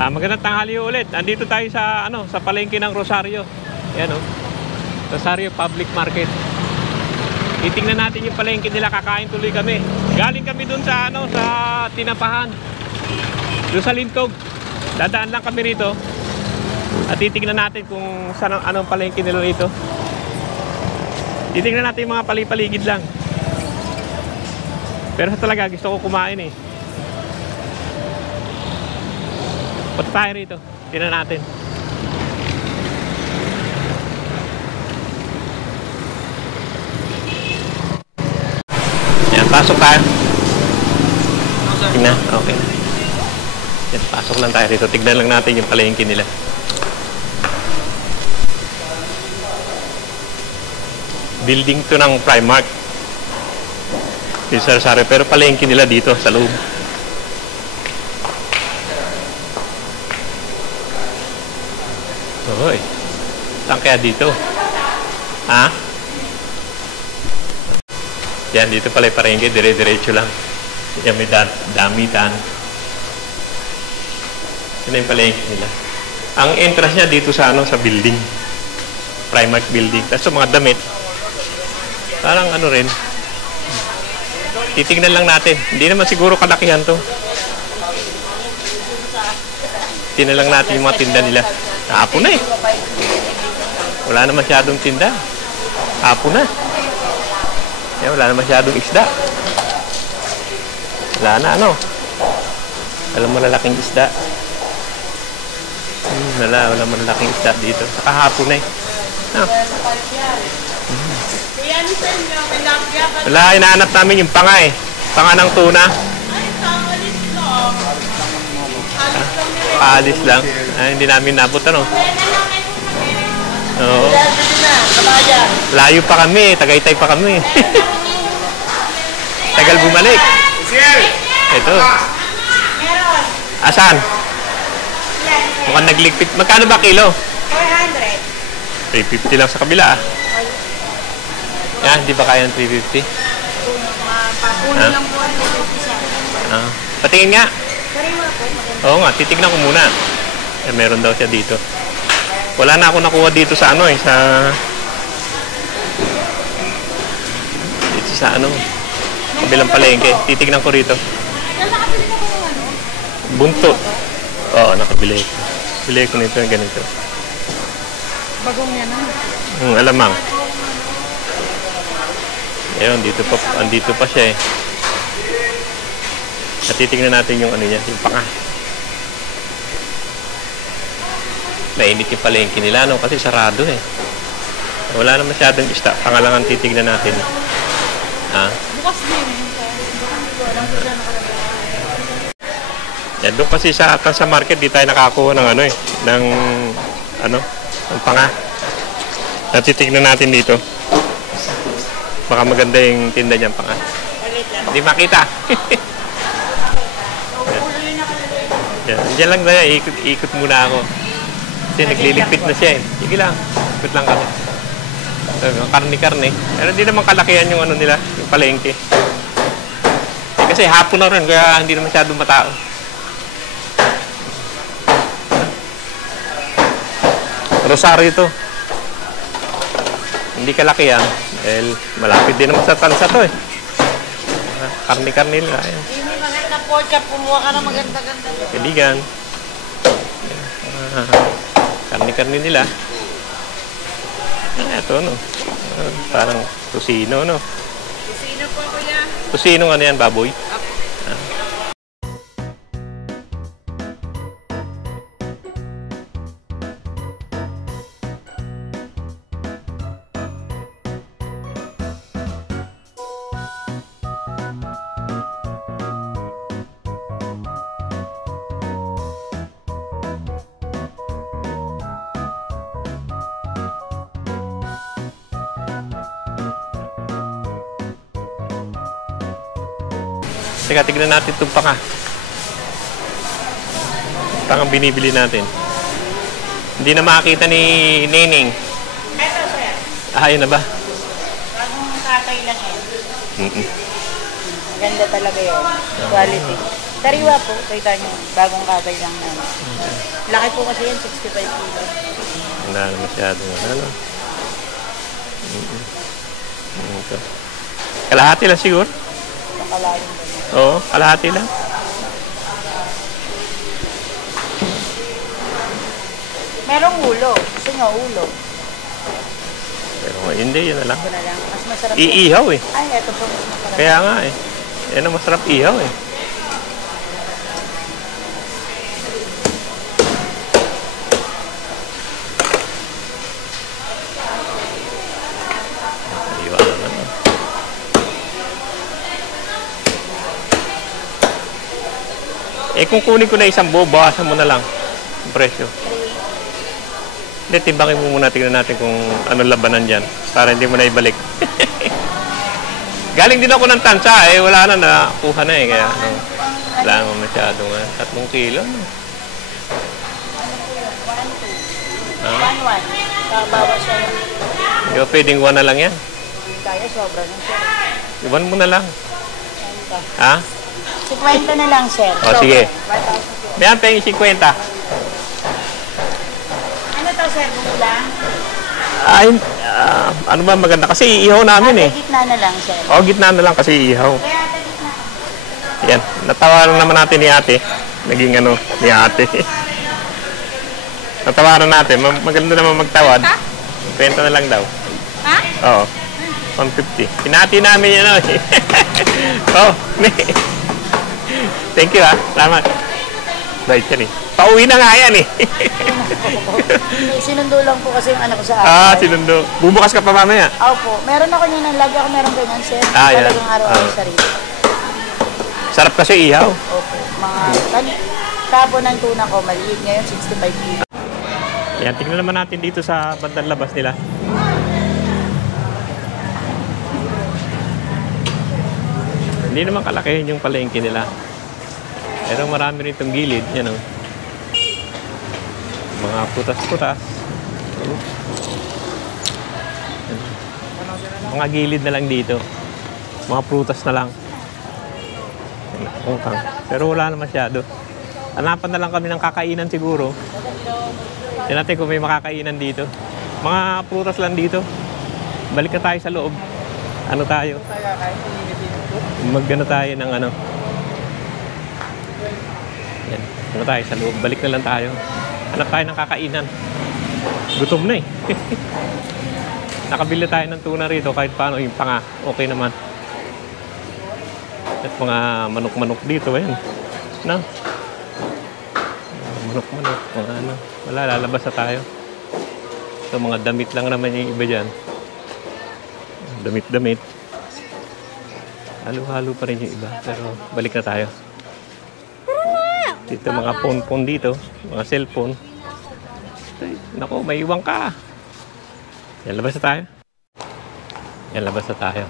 Magandang tanghali ulit. Andito tayo sa sa palengke ng Rosario. Ayan oh. Rosario Public Market. Titingnan natin yung palengke nila, kakain tuloy kami. Galing kami dun sa sa Tinapahan. Doon sa Lintog. Dadaan lang kami rito. At titingnan natin kung saan anong palengke nila rito. Titingnan natin yung mga palipaligid lang. Pero talaga gusto ko kumain eh. Punta tayo rito. Tingnan natin. Yan, pasok tayo. Tingnan, okay. Yan, pasok lang tayo rito. Tignan lang natin yung palengke nila. Building to ng Primark. Sari-sari, pero palengke nila dito sa loob. Hoy. Saan kaya dito? Ha? Yan, dito pala yung palengke, dire-diretso lang. Yan, may damitan. Yan yung palengke nila. Ang entrance niya dito sa sa building. Primark building. Tapos sa mga damit. Parang rin. Titignan lang natin. Hindi naman siguro kalakihan to. Tingnan lang natin yung mga tinda nila. Hapon na eh. Wala na masyadong tinda. Hapon na. Yan, wala na masyadong isda. Wala na Wala malalaking isda. Wala malalaking isda dito. Saka hapon na eh. Wala, inaanap namin yung panga eh. Panga ng tuna. Paalis lang. Ay, hindi namin nabot Oo. Layo pa kami, Tagaytay pa kami. Tagal bumalik. Ito. Asan? Mukhang nagligpit. Magkano ba kilo? 400. 350 lang sa kabila Yan, di ba kaya ng 350? Puno lang po ang 350 patingin nga. Oo nga, titignan ko muna. Meron daw siya dito. Wala na ako nakuha dito sa dito sa kabilang palengke. Titignan ko rito. Nakabili ka ba ng Buntot. Oo, nakabili ko. Bili ko nito ganito. Bagong yan alamang. Ayun, andito pa siya eh. At titignan natin yung niya, yung panga. Mainit yung palengke nila, kasi sarado eh. Wala na masyadong isda. Panga lang ang titignan natin. Bukas din Yan, doon kasi sa market, di tayo nakakuha ng ng panga. At titignan natin dito. Baka maganda yung tinda niyang panga. Hindi makita. Diyan lang tayo, ikot muna ako. Kasi nagliligpit na siya eh. Sige lang, ikot lang kami. Karni-karni. Pero hindi naman kalakihan yung nila, yung palengke. Kasi hapon na rin, kaya hindi na masyadong matao. Rosario ito. Hindi kalakihan. Dahil malapit din naman sa tansa to eh. Karni-karni nila. Hindi maganda pork chop, kumuha ka na maganda-ganda. Kaibigan. Karni-karni nila. Ito parang tusino Tusino po kuya. Tusino yan, baboy? Teka, tignan natin itong panga. Pangang binibili natin. Hindi na makakita ni Neneng. Ito sir. Yun na ba? Bagong kakay lang yan. Ganda talaga yun. Quality. Sariwa po, kita nyo, bagong katay lang na. Laki po kasi yan, 65 kilo. Wala na masyado. Ano? Ito. Kalahati lang siguro? Nakalain ba niya? Oo, kalahati lang. Merong ulo. Gusto nyo, ulo. Pero hindi, yun na lang. Ito na lang. Mas masarap Iihaw eh. Ay, eto po mas masarap. Kaya nga eh. Yan ang masarap ihaw eh. Iwanan na. Eh kung kunin ko na isang buo, bawasan mo na lang ang presyo. Hindi, timbangin mo muna, tingnan natin kung anong labanan dyan para hindi mo na ibalik. Galing din ako ng tansa eh, wala na, nakuha na eh, kaya ano, wala naman masyado nga. 3 kilo, no? Ah, 1-1. Kabawa siya yung hindi ba pwedeng 1 na lang yan? kaya, sobra na siya. Iwan mo na lang. Ito. Ha? 50 na lang, sir. O, sige. 1,000. Mayan, pengin 50. Ano to, sir? Bumulang? Ay, ano ba maganda? Kasi iihaw namin eh. Gitna na lang, sir. O, gitna na lang kasi iihaw. Kaya ata gitna. Yan, natawaran naman natin ni ate. Naging ano, ni ate. Natawaran natin. Maganda naman magtawad. 20 na lang daw. Ha? Oo. 150. Pinati namin yun, ano eh. Oh, thank you, ha. Salamat. Right yan eh. Pauwi na nga yan eh. Sinundo lang po kasi yung anak ko sa Ah, sinundo. Bubukas ka pa mamaya. Opo. Meron ako niyan. Lagi ako meron ganyan, sir. Ah, yan. Talagang araw-araw sa rito. Sarap kasi ihaw. Opo. Mga kabo ng tuna ko, maliit ngayon, 65 kilo. Yan, tingnan naman natin dito sa bandang labas nila. Hindi naman kalakihin yung palengke nila. Pero marami rin itong gilid. Yan o. Mga putas-putas. Mga gilid na lang dito. Mga prutas na lang. Utang. Pero wala na masyado. Hanapan na lang kami ng kakainan siguro. Tignan natin kung may makakainan dito. Mga prutas lang dito. Balik na tayo sa loob. Ano tayo? Mag-ano tayo ng ano. Yan. Ano tayo sa loob. Balik na lang tayo. Hanap tayo ng kakainan. Gutom na eh. Nakabili tayo ng tuna rito kahit paano yung panga. Okay naman. At mga manok-manok dito. Ayan. No? Manok-manok. Mga ano. Wala, lalabas na tayo. So, mga damit lang naman yung iba dyan. Damit-damit. Halo-halo pa rin yung iba. Pero balik na tayo. Dito mga phone dito. Mga cellphone. Naku, may iwang ka. Yan, labas na tayo. Yan, labas na tayo.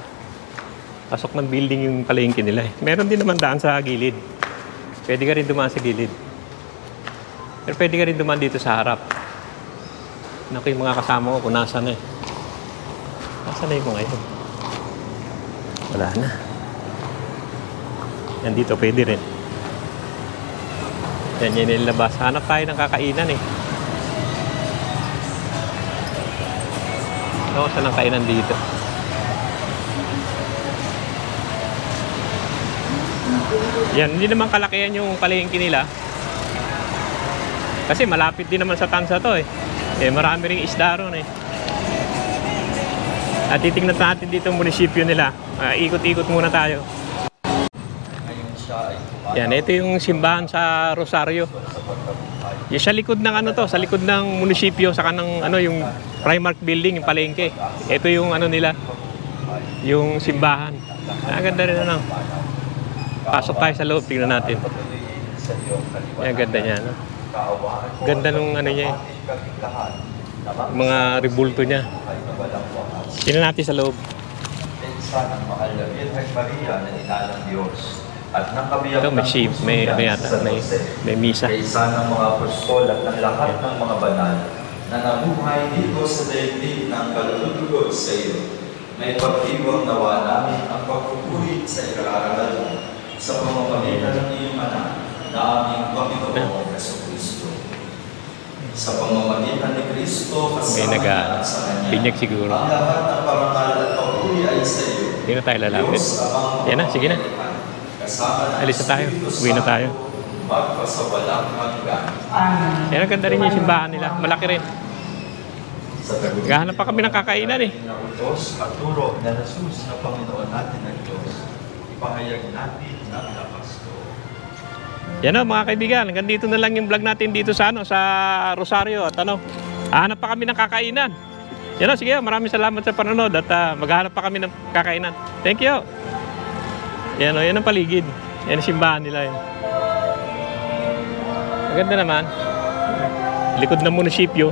Pasok ng building yung palengke nila eh. Meron din naman daan sa gilid. Pwede ka rin dumaan sa gilid. Pero pwede ka rin dumaan dito sa harap. Naku, yung mga kasama ko kung nasa na eh. Nasa na yung mga yun? Wala na. Yan dito, pwede rin. Yan, yan yung labas. Hanap tayo ng kakainan eh. Ano, saan ang kainan dito? Yan, hindi naman kalakihan yung palengke nila. Kasi malapit din naman sa tansa to eh. Eh, marami ring isda ron eh. At titingnan natin dito ang munisipyo nila. Ikot-ikot muna tayo. Yan, ito yung simbahan sa Rosario. Yung sa likod ng ano to, sa likod ng munisipyo, saka ng ano, yung Primark building, yung palengke. Ito yung ano nila, yung simbahan. Ganda rin ano. Pasok tayo sa loob, tingnan natin. Yan, ganda niya, no? Ganda nung ano niya, mga rebulto niya. Tingnan natin sa loob. Ito, may sheep, may yata, may misa. Isa ng mga apostol at ng lahat ng mga banal na namuhay dito sa daigdig ng kalulugod sa iyo. May pag-iwang nawa namin ang pagpupuri sa ikararangal mo sa pamamagitan ng iyong anak Sa pamamagitan ni Kristo, May kasama naga, niya at sa Kanya. binyag siguro. Ang lahat ng parangal at papuri ay sa iyo. Hindi na tayo lalapit. Diyos, Amang Yan na, sige na. kasama ng Alis na tayo. Espiritu Uwi na Santo, tayo. magpasawalang hanggan. Amen. Yan, ang ganda rin yung simbahan nila. Malaki rin. Sa tagumpay Naghahanap pa kami ng kakainan eh. na utos at turo na Jesus na Panginoon natin ang Diyos. Ipahayag natin ng lakas ko. Yan o mga kaibigan, hanggang dito na lang yung vlog natin dito sa sa Rosario at hahanap pa kami ng kakainan. Yan o, sige, maraming salamat sa panonood at maghahanap pa kami ng kakainan. Thank you. Yan o, yan ang paligid. Yan ang simbahan nila yun. Maganda naman. Likod ng munisipyo.